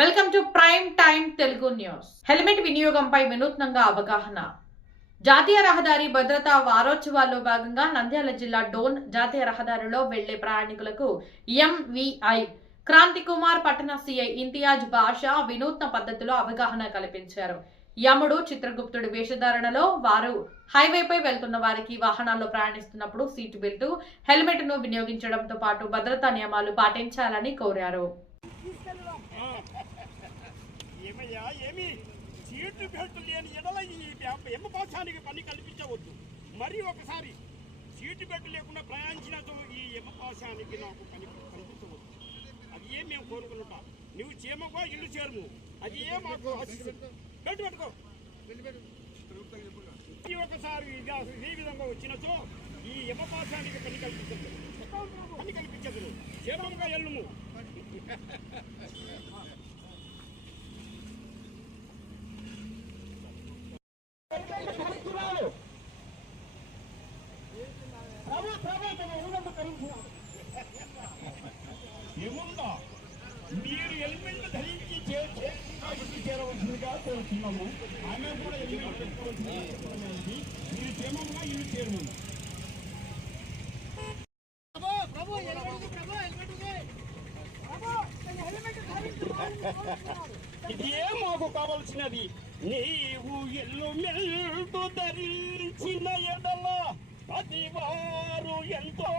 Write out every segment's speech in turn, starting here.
Welcome to prime time Telugu news. Helmet వినియోగంపై వినూత్నంగా అవగాహన. జాతీయ రహదారి భద్రతా వారోత్సవాల్లో భాగంగా నంద్యాల జిల్లా డోన్ జాతీయ రహదారిలో వెళ్లే ప్రయాణికులకు ఎంవీఐ క్రాంతి కుమార్ పట్టణ సిఐ ఇంతియాజ్ బాషా వినూత్న పద్ధతిలో అవగాహన కల్పించారు. యముడు చిత్రగుప్తుడి వేషధారణలో వారు హైవేపై వెళ్తున్న వారికి వాహనాల్లో ప్రయాణిస్తున్నప్పుడు సీటు బెల్ట్, హెల్మెట్ ను వినియోగించడంతో పాటు భద్రతా నియమాలు పాటించాలని కోరారు. సీటు బెల్ట్ లేని ఎడల ఈ యమపాశానికి పని కల్పించవద్దు. మరి ఒకసారి సీటు బెల్ట్ లేకుండా ప్రయాణించినతో ఈ యమపాశానికి నాకు పని కల్పించవద్దు. అది ఏం మేము కోరుకున్నట. నువ్వు చీమకో ఇల్లు చేరుము, అది ఏ మాకు బెల్ట్ పెట్టుకో. ఈ ఒకసారి ఈ విధంగా వచ్చినతో ఈ యమపాశానికి పని కల్పించదు. క్షేమంగా ఎల్లుము. ఏముందా మీరు హెల్మెట్ ధరించి చేరవలసిందిగా కోరుతున్నాము. ఆమె కూడా హెల్మెట్ పెట్టుకోవాల్సింది. మీరు క్షేమంగా ఇల్లు చేరమని. ఇదే మాకు కావలసినది. నీవు ఎల్లు మెల్టు ధరించిన ఎడల అది వారు ఎంతో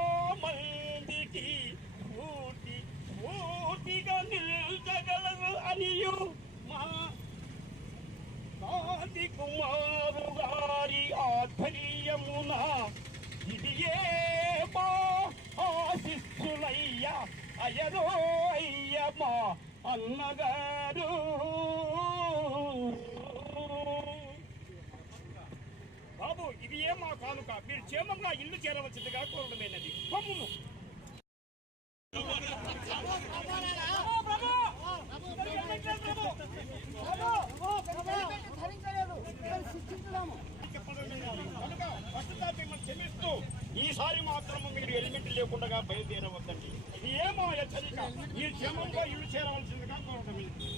మందికి పూర్తిగా నిల్చగలరు అనియు మా కాంతి కుమారు గారి ఆధ్వర్యమున ఇది ఏ మా ఆశిస్సులయ్యా అయ్యరో అయ్యమ్మా అన్నగారు. బాబు ఇది ఏ మా కానుక. మీరు క్షేమంగా ఇల్లు చేరవలసిందిగా కోరడమైనది. కొమ్ము క్షమిస్తూ ఈసారి మాత్రము మీరు హెల్మెట్ లేకుండా బయలుదేరవద్దండి. ఇది ఏమో హెచ్చరిక. మీరు క్షేమంగా ఇల్లు చేరవలసిందిగా కోరడమైనది.